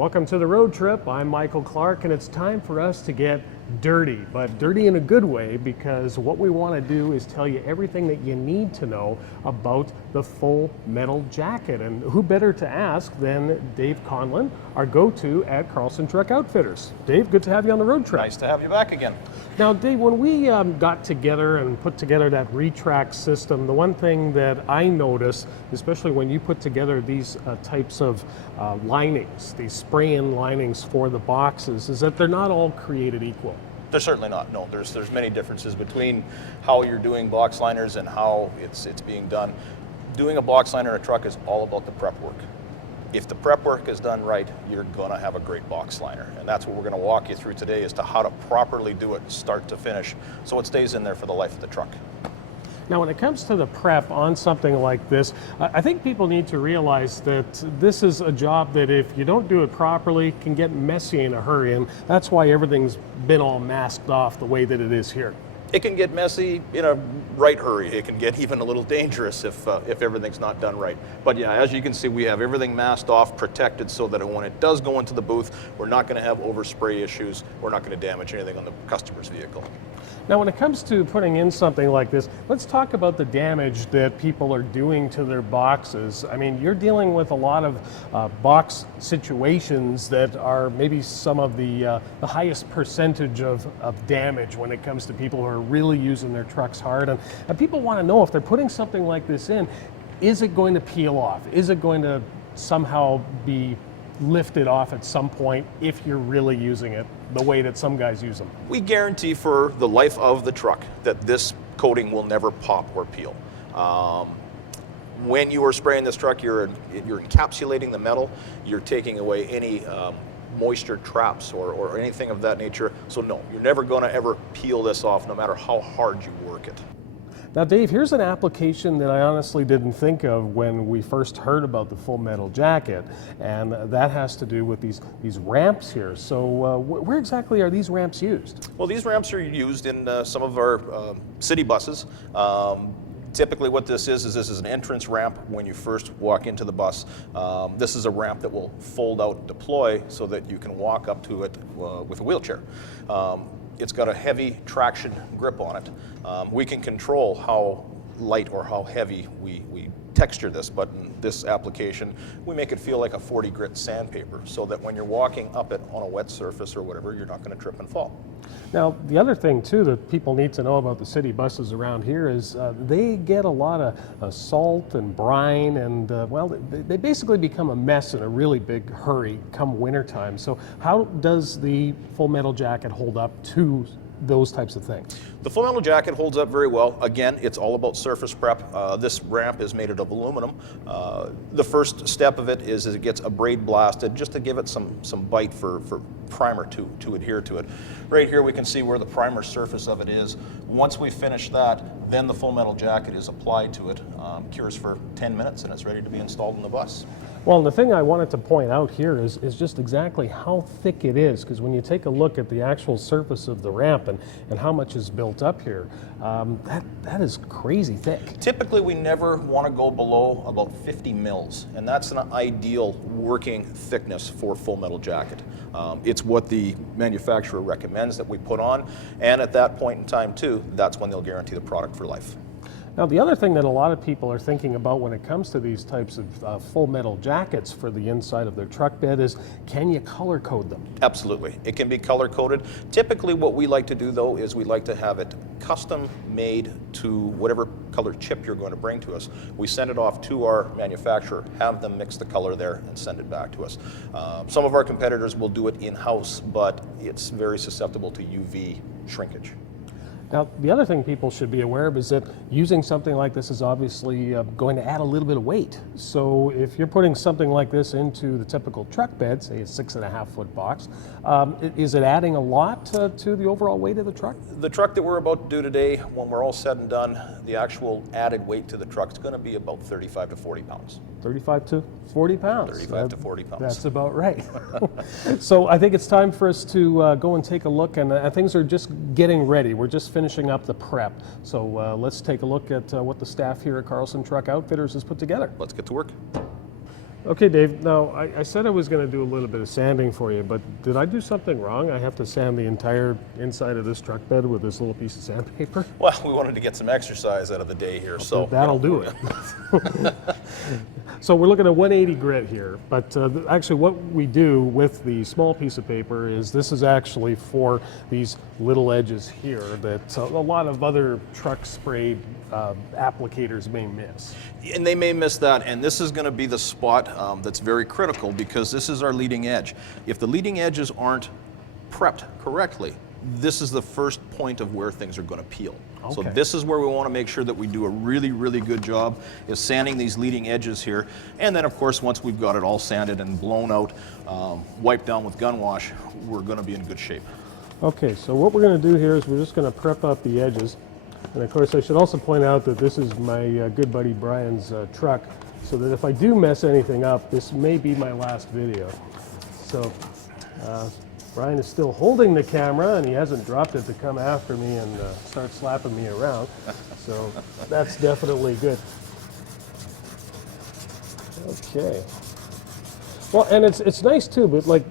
Welcome to the road trip. I'm Michael Clark, and it's time for us to get dirty, but dirty in a good way, because what we want to do is tell you everything that you need to know about the full metal jacket. And who better to ask than Dave Conlon, our go-to at Carlson Truck Outfitters. Dave, good to have you on the road trip. Nice to have you back again. Now, Dave, when we got together and put together that retract system, the one thing that I noticed, especially when you put together these types of linings, these spray-in linings for the boxes, is that they're not all created equal. They're certainly not. No, there's many differences between how you're doing box liners and how it's being done. Doing a box liner in a truck is all about the prep work. If the prep work is done right, you're gonna have a great box liner. And that's what we're gonna walk you through today, as to how to properly do it start to finish so it stays in there for the life of the truck. Now, when it comes to the prep on something like this, I think people need to realize that this is a job that if you don't do it properly, can get messy in a hurry, and that's why everything's been all masked off the way that it is here. It can get messy in a right hurry. It can get even a little dangerous if everything's not done right. But yeah, as you can see, we have everything masked off, protected, so that when it does go into the booth, we're not going to have overspray issues. We're not going to damage anything on the customer's vehicle. Now, when it comes to putting in something like this, let's talk about the damage that people are doing to their boxes. I mean, you're dealing with a lot of box situations that are maybe some of the highest percentage of damage when it comes to people who are really using their trucks hard. And people want to know, if they're putting something like this in, is it going to peel off? Is it going to somehow be lifted off at some point if you're really using it the way that some guys use them? We guarantee for the life of the truck that this coating will never pop or peel. When you are spraying this truck, you're encapsulating the metal. You're taking away any moisture traps or anything of that nature. So no, you're never going to ever peel this off, no matter how hard you work it. Now, Dave, here's an application that I honestly didn't think of when we first heard about the full metal jacket, and that has to do with these ramps here. So where exactly are these ramps used? Well, these ramps are used in some of our city buses. Typically what this is an entrance ramp when you first walk into the bus. This is a ramp that will fold out and deploy so that you can walk up to it with a wheelchair. It's got a heavy traction grip on it. We can control how light or how heavy we texture this, but in this application, we make it feel like a 40 grit sandpaper, so that when you're walking up it on a wet surface or whatever, you're not going to trip and fall. Now, the other thing too that people need to know about the city buses around here is they get a lot of salt and brine, and well, they basically become a mess in a really big hurry come wintertime. So how does the full metal jacket hold up to those types of things? The full metal jacket holds up very well. Again, it's all about surface prep. This ramp is made out of aluminum. The first step of it is it gets abrade blasted, just to give it some bite for primer to adhere to it. Right here we can see where the primer surface of it is. Once we finish that, then the full metal jacket is applied to it, cures for 10 minutes, and it's ready to be installed in the bus. Well, the thing I wanted to point out here is just exactly how thick it is, because when you take a look at the actual surface of the ramp and how much is built up here, that is crazy thick. Typically, we never want to go below about 50 mils, and that's an ideal working thickness for full metal jacket. It's what the manufacturer recommends that we put on, and at that point in time too, that's when they'll guarantee the product for life. Now, the other thing that a lot of people are thinking about when it comes to these types of full metal jackets for the inside of their truck bed is, can you color code them? Absolutely. It can be color coded. Typically what we like to do though is we like to have it custom made to whatever color chip you're going to bring to us. We send it off to our manufacturer, have them mix the color there, and send it back to us. Some of our competitors will do it in-house, but it's very susceptible to UV shrinkage. Now, the other thing people should be aware of is that using something like this is obviously going to add a little bit of weight. So if you're putting something like this into the typical truck bed, say a 6.5 foot box, is it adding a lot to the overall weight of the truck? The truck that we're about to do today, when we're all said and done, the actual added weight to the truck is going to be about 35 to 40 pounds. 35 to 40 pounds. 35 to 40 pounds. That's about right. So I think it's time for us to go and take a look, and things are just getting ready. We're just finishing up the prep. So let's take a look at what the staff here at Carlson Truck Outfitters has put together. Let's get to work. Okay, Dave, now I said I was going to do a little bit of sanding for you, but did I do something wrong? I have to sand the entire inside of this truck bed with this little piece of sandpaper? Well, we wanted to get some exercise out of the day here, so That'll do it. So we're looking at 180 grit here, but actually what we do with the small piece of paper is this is actually for these little edges here that a lot of other truck spray applicators may miss. And they may miss that, and this is going to be the spot that's very critical because this is our leading edge. If the leading edges aren't prepped correctly, this is the first point of where things are going to peel. Okay. So this is where we want to make sure that we do a really, really good job is sanding these leading edges here. And then of course, once we've got it all sanded and blown out, wiped down with gun wash, we're going to be in good shape. Okay, so what we're going to do here is we're just going to prep up the edges. And of course, I should also point out that this is my good buddy Brian's truck, so that if I do mess anything up, this may be my last video. So Brian is still holding the camera, and he hasn't dropped it to come after me and start slapping me around. So that's definitely good. Okay. Well, and it's nice too, but like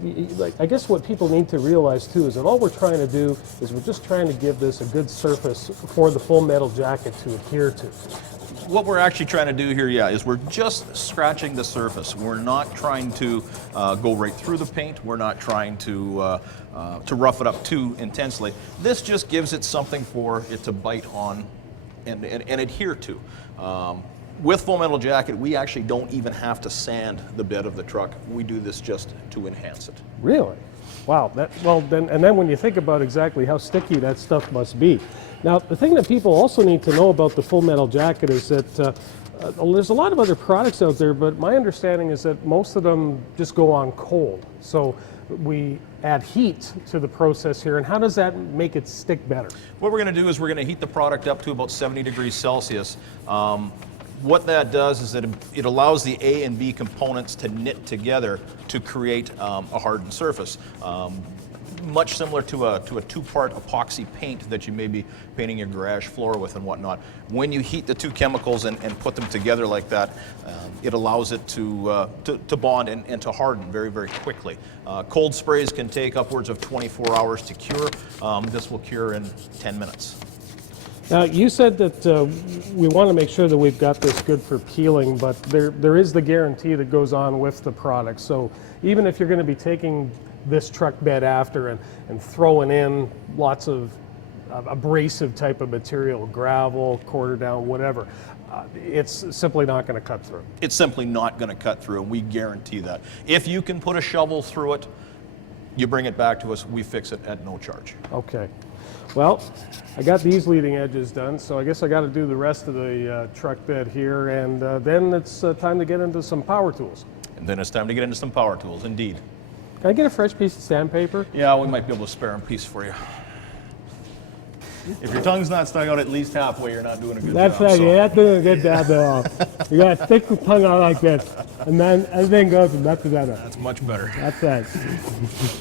I guess what people need to realize too is that all we're trying to do is we're just trying to give this a good surface for the full metal jacket to adhere to. What we're actually trying to do here, is we're just scratching the surface. We're not trying to go right through the paint. We're not trying to rough it up too intensely. This just gives it something for it to bite on and adhere to. With full metal jacket, we actually don't even have to sand the bed of the truck. We do this just to enhance it. Really? Wow. Then when you think about exactly how sticky that stuff must be. Now, the thing that people also need to know about the full metal jacket is that there's a lot of other products out there, but my understanding is that most of them just go on cold. So we add heat to the process here, and how does that make it stick better? What we're going to do is we're going to heat the product up to about 70 degrees Celsius. What that does is that it allows the A and B components to knit together to create a hardened surface. Much similar to a two-part epoxy paint that you may be painting your garage floor with and whatnot. When you heat the two chemicals and put them together like that, it allows it to bond and to harden very, very quickly. Cold sprays can take upwards of 24 hours to cure. This will cure in 10 minutes. Now, you said that we want to make sure that we've got this good for peeling, but there is the guarantee that goes on with the product. So even if you're going to be taking this truck bed after and throwing in lots of abrasive type of material, gravel, quarter down, whatever, it's simply not going to cut through. It's simply not going to cut through, and we guarantee that. If you can put a shovel through it, you bring it back to us, we fix it at no charge. Okay. Well, I got these leading edges done, so I guess I got to do the rest of the truck bed here, and then it's time to get into some power tools. And then it's time to get into some power tools, indeed. Can I get a fresh piece of sandpaper? Yeah, we might be able to spare a piece for you. If your tongue's not stuck out at least halfway, you're not doing a good That's job. right, So. you're not doing a good job at all. You got to stick the tongue out like this, and then everything goes from that to that. That's much better. That's right.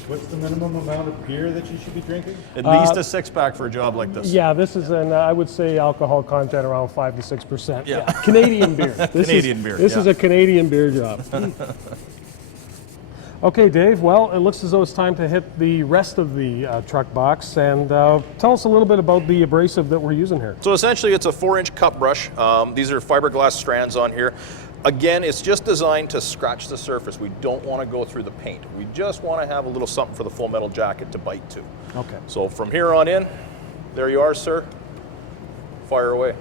What's the minimum amount of beer that you should be drinking? At least a six-pack for a job like this. Yeah, this is an, I would say, alcohol content around 5 to 6%. Yeah. Canadian beer. Canadian beer, This yeah. is a Canadian beer job. Okay, Dave, well, it looks as though it's time to hit the rest of the truck box, and tell us a little bit about the abrasive that we're using here. So essentially it's a 4-inch cup brush. These are fiberglass strands on here. Again, it's just designed to scratch the surface. We don't want to go through the paint. We just want to have a little something for the full metal jacket to bite to. Okay. So from here on in, there you are, sir. Fire away.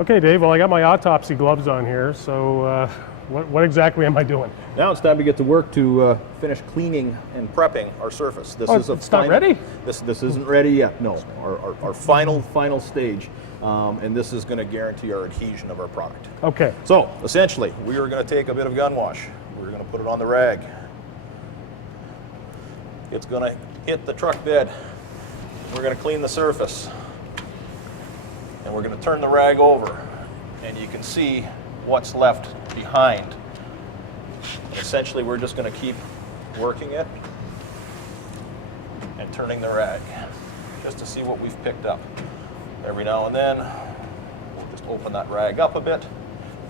Okay, Dave, well, I got my autopsy gloves on here, so what exactly am I doing? Now it's time to get to work to finish cleaning and prepping our surface. This is it's not ready? This isn't ready yet, no. Our final stage, and this is going to guarantee our adhesion of our product. Okay. So essentially, we are going to take a bit of gun wash. We're going to put it on the rag. it's going to hit the truck bed. We're going to clean the surface. And we're going to turn the rag over. And you can see what's left behind. Essentially, we're just going to keep working it and turning the rag just to see what we've picked up. Every now and then, we'll just open that rag up a bit,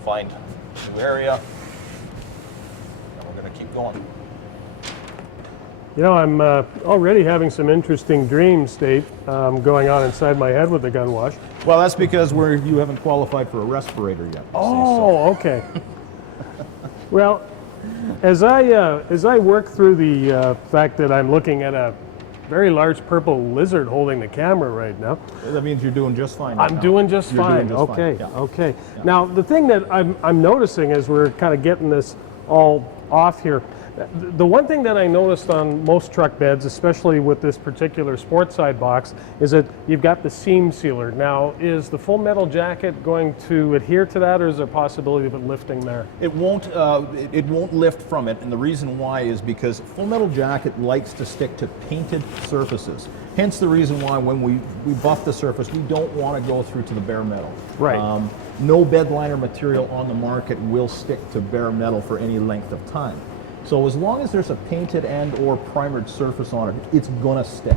find a new area, and we're going to keep going. You know, I'm already having some interesting dreams, Dave, going on inside my head with the gun wash. Well, that's because you haven't qualified for a respirator yet. Oh, okay. Well, as I work through the fact that I'm looking at a very large purple lizard holding the camera right now. That means you're doing just fine. I'm doing just fine. Okay, okay. Now, the thing that I'm noticing as we're kind of getting this all off here, the one thing that I noticed on most truck beds, especially with this particular sports side box, is that you've got the seam sealer. Now, is the full metal jacket going to adhere to that, or is there a possibility of it lifting there? It won't lift from it, and the reason why is because full metal jacket likes to stick to painted surfaces. Hence the reason why when we buff the surface, we don't want to go through to the bare metal. Right. No bed liner material on the market will stick to bare metal for any length of time. So as long as there's a painted and or primered surface on it, it's gonna stick.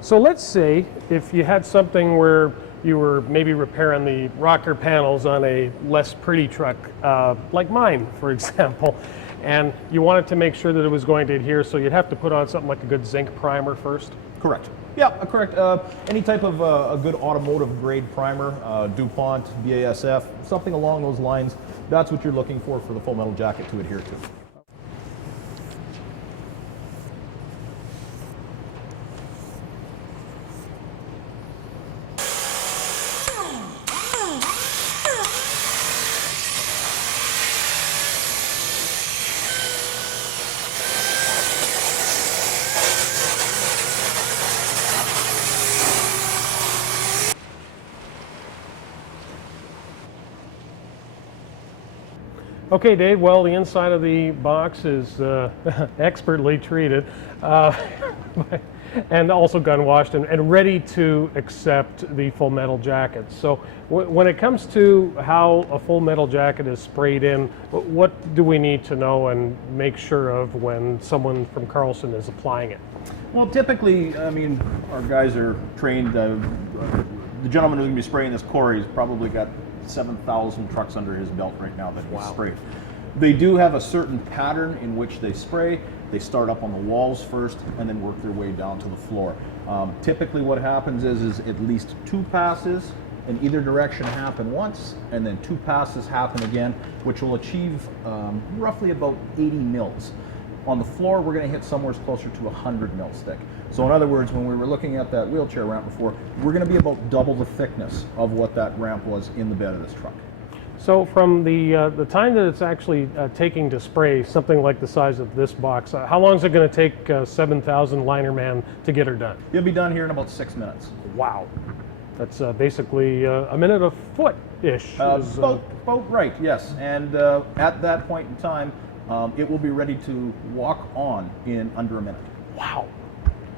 So let's say if you had something where you were maybe repairing the rocker panels on a less pretty truck, like mine, for example, and you wanted to make sure that it was going to adhere, so you'd have to put on something like a good zinc primer first? Correct. Yeah, correct. Any type of a good automotive grade primer, DuPont, BASF, something along those lines, that's what you're looking for the full metal jacket to adhere to. Okay, Dave, well, the inside of the box is expertly treated and also gun washed and ready to accept the full metal jacket. So when it comes to how a full metal jacket is sprayed in, what do we need to know and make sure of when someone from Carlson is applying it? Well, typically, I mean, our guys are trained. The gentleman who's going to be spraying this Corey's probably got 7,000 trucks under his belt right now that he's sprayed. They do have a certain pattern in which they spray. They start up on the walls first and then work their way down to the floor. Typically what happens is at least 2 passes in either direction happen once, and then 2 passes happen again, which will achieve roughly about 80 mils. On the floor, we're going to hit somewhere closer to 100 mil stick. So in other words, when we were looking at that wheelchair ramp before, we're going to be about double the thickness of what that ramp was in the bed of this truck. So from the time that it's actually taking to spray something like the size of this box, how long is it going to take 7,000 liner man to get her done? You'll be done here in about 6 minutes. Wow. That's basically a minute a foot-ish. About right, yes. And at that point in time, it will be ready to walk on in under a minute. Wow.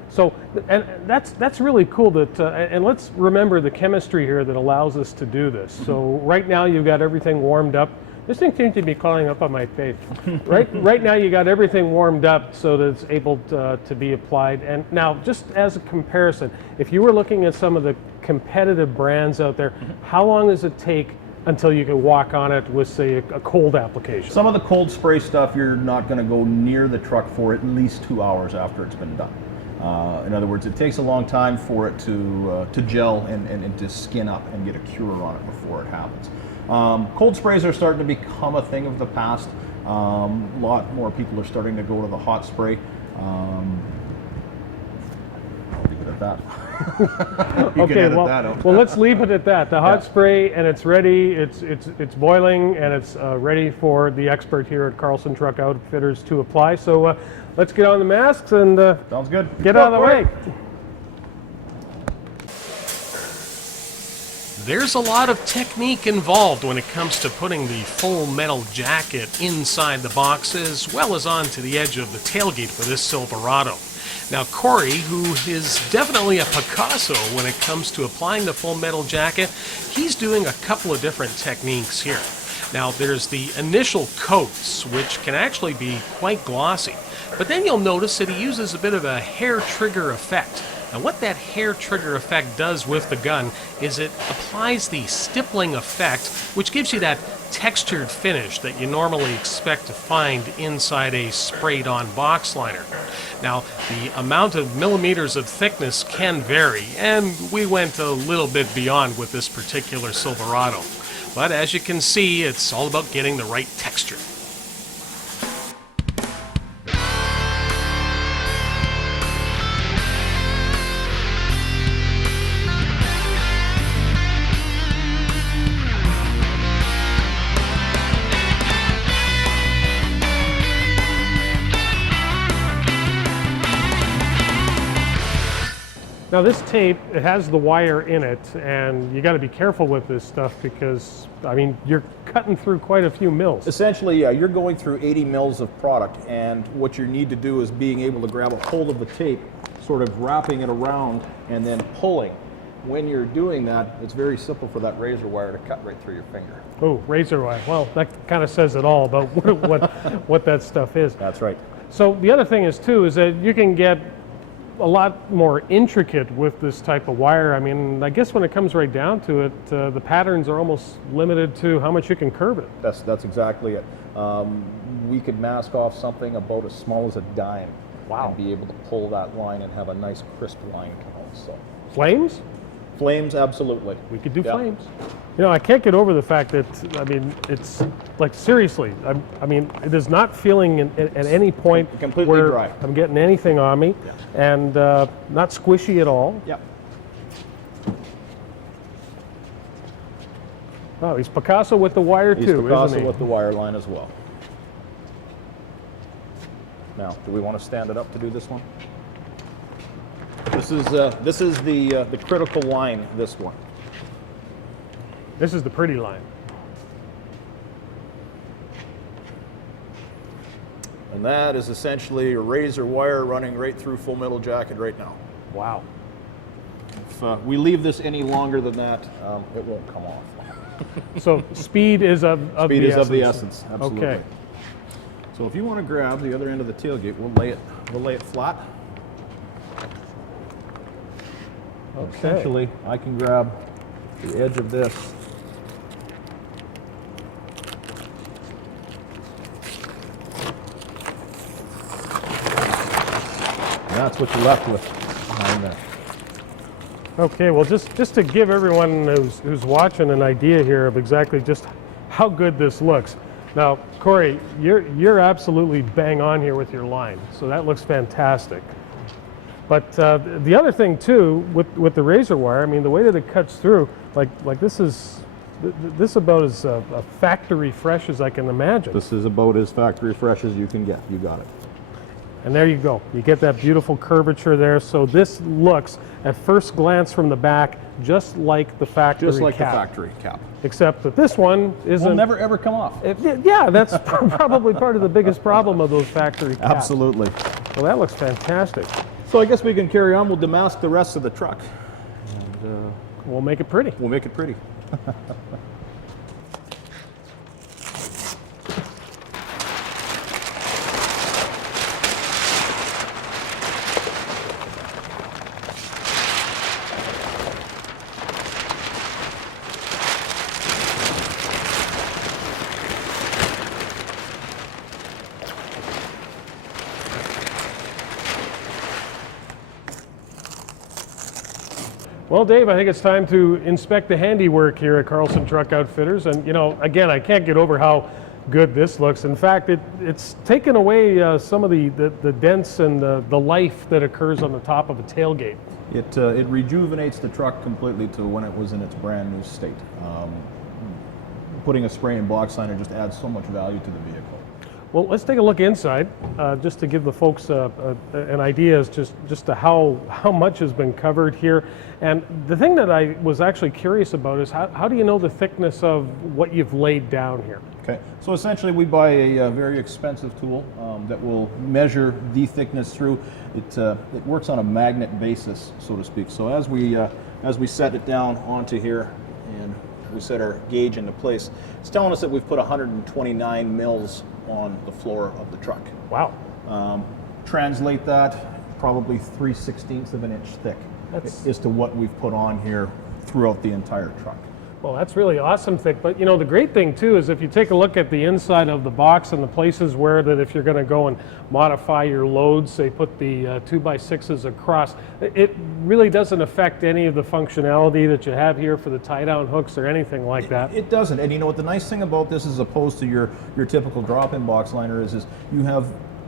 So, and that's really cool that, and let's remember the chemistry here that allows us to do this. So right now you've got everything warmed up. This thing seems to be calling up on my face. Right now you got everything warmed up so that it's able to be applied. And now, just as a comparison, if you were looking at some of the competitive brands out there, how long does it take until you can walk on it with, say, a cold application? Some of the cold spray stuff, you're not going to go near the truck for at least 2 hours after it's been done. In other words, it takes a long time for it to gel and to skin up and get a cure on it before it happens. Cold sprays are starting to become a thing of the past. A lot more people are starting to go to the hot spray. I'll leave it at that. Okay, well, let's leave it at that. The hot spray, and it's ready. It's boiling, and it's ready for the expert here at Carlson Truck Outfitters to apply. So let's get on the masks and sounds good. Get out of the way. There's a lot of technique involved when it comes to putting the full metal jacket inside the box as well as onto the edge of the tailgate for this Silverado. Now Corey, who is definitely a Picasso when it comes to applying the full metal jacket, he's doing a couple of different techniques here. Now there's the initial coats, which can actually be quite glossy, but then you'll notice that he uses a bit of a hair trigger effect. Now what that hair trigger effect does with the gun is it applies the stippling effect, which gives you that textured finish that you normally expect to find inside a sprayed on box liner. Now the amount of millimeters of thickness can vary, and we went a little bit beyond with this particular Silverado. But as you can see, it's all about getting the right texture. Now this tape, it has the wire in it, and you got to be careful with this stuff because, I mean, you're cutting through quite a few mils. Essentially, yeah, you're going through 80 mils of product, and what you need to do is being able to grab a hold of the tape, sort of wrapping it around, and then pulling. When you're doing that, it's very simple for that razor wire to cut right through your finger. Oh, razor wire. Well, that kind of says it all about what that stuff is. That's right. So the other thing is, too, is that you can get a lot more intricate with this type of wire. I mean, I guess when it comes right down to it, the patterns are almost limited to how much you can curve it. That's exactly it. We could mask off something about as small as a dime. Wow. And be able to pull that line and have a nice crisp line come out. So Flames? flames, absolutely. We could do Yeah. flames. You know, I can't get over the fact that, I mean, it's like, seriously, I mean, it is not feeling at any point Completely where dry. I'm getting anything on me, and not squishy at all. Yep. Oh, he's Picasso with the wire He's too, Picasso isn't he? with the wire line as well. Now, do we want to stand it up to do this one? This is the critical line. This one. This is the pretty line. And that is essentially a razor wire running right through full metal jacket right now. Wow. If we leave this any longer than that, it won't come off. So speed is of Speed the is essence. of the essence, absolutely. Okay. So if you want to grab the other end of the tailgate, we'll lay it flat. Okay. Essentially, I can grab the edge of this. And that's what you're left with behind there. Okay, well, just to give everyone who's watching an idea here of exactly just how good this looks. Now, Corey, you're absolutely bang on here with your line, so that looks fantastic. But the other thing too, with the razor wire, I mean, the way that it cuts through, like this is about as factory fresh as I can imagine. This is about as factory fresh as you can get. You got it. And there you go. You get that beautiful curvature there. So this looks, at first glance from the back, just like the factory cap. Just like the factory cap. Except that this one isn't. Will never ever come off. Yeah, that's probably part of the biggest problem of those factory caps. Absolutely. Well, that looks fantastic. So I guess we can carry on. We'll demask the rest of the truck. And We'll make it pretty. we'll make it pretty. Well, Dave, I think it's time to inspect the handiwork here at Carlson Truck Outfitters. And, you know, again, I can't get over how good this looks. In fact, it's taken away some of the dents and the life that occurs on the top of a tailgate. It rejuvenates the truck completely to when it was in its brand new state. Putting a spray and box liner just adds so much value to the vehicle. Well, let's take a look inside, just to give the folks an idea as just to how much has been covered here. And the thing that I was actually curious about is how do you know the thickness of what you've laid down here? Okay, so essentially we buy a very expensive tool that will measure the thickness through. It works on a magnet basis, so to speak. So as we set it down onto here and we set our gauge into place, it's telling us that we've put 129 mils on the floor of the truck. Wow. Translate that, probably 3/16 of an inch thick as to what we've put on here throughout the entire truck. Well, that's really awesome thick. But you know, the great thing too is if you take a look at the inside of the box and the places where that if you're going to go and modify your loads, say put the 2x6s across, it really doesn't affect any of the functionality that you have here for the tie-down hooks or anything like that. It doesn't. And you know what the nice thing about this, as opposed to your typical drop-in box liner, is you have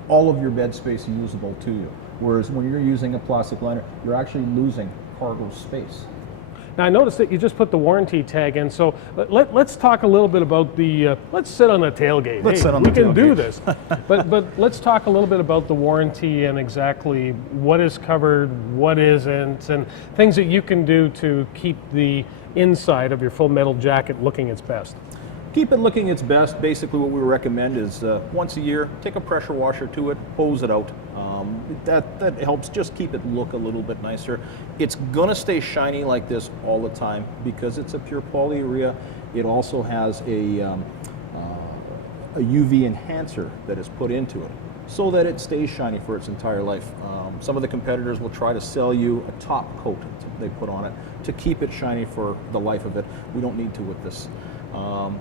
all of your bed space usable to you. Whereas when you're using a plastic liner, you're actually losing cargo space. Now I noticed that you just put the warranty tag in, so let's talk a little bit about the, let's sit on the tailgate. Let's sit on the tailgate. We can do tailgate. this. but let's talk a little bit about the warranty and exactly what is covered, what isn't, and things that you can do to keep the inside of your full metal jacket looking its best. Keep it looking its best. Basically what we recommend is once a year, take a pressure washer to it, hose it out. That helps just keep it look a little bit nicer. It's gonna stay shiny like this all the time because it's a pure polyurea. It also has a UV enhancer that is put into it so that it stays shiny for its entire life. Some of the competitors will try to sell you a top coat they put on it to keep it shiny for the life of it. We don't need to with this.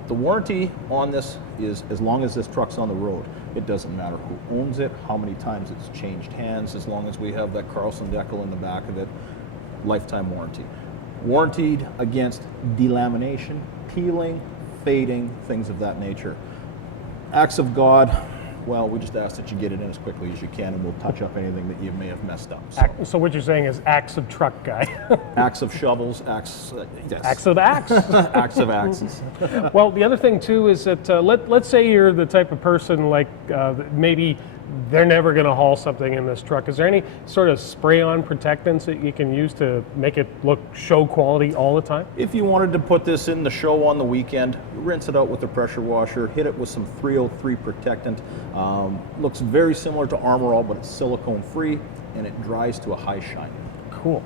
The warranty on this is as long as this truck's on the road. It doesn't matter who owns it, how many times it's changed hands, as long as we have that Carlson decal in the back of it, lifetime warranty. Warranted against delamination, peeling, fading, things of that nature. Acts of God, well, we just ask that you get it in as quickly as you can, and we'll touch up anything that you may have messed up. So what you're saying is axe of truck guy. Axe of shovels, yes. Axe of axe. Axe of axes. Well, the other thing too is that let's say you're the type of person like maybe they're never going to haul something in this truck. Is there any sort of spray-on protectants that you can use to make it look show quality all the time? If you wanted to put this in the show on the weekend, rinse it out with a pressure washer, hit it with some 303 protectant. Looks very similar to Armor All, but it's silicone free and it dries to a high shine. Cool.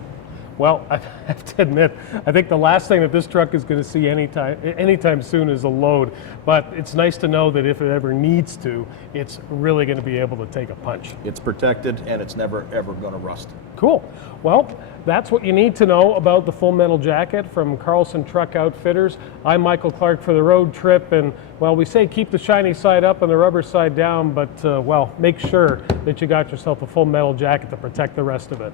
Well, I have to admit, I think the last thing that this truck is going to see anytime soon is a load. But it's nice to know that if it ever needs to, it's really going to be able to take a punch. It's protected and it's never ever going to rust. Cool. Well, that's what you need to know about the Full Metal Jacket from Carlson Truck Outfitters. I'm Michael Clark for the road trip, and well, we say keep the shiny side up and the rubber side down, but well, make sure that you got yourself a full metal jacket to protect the rest of it.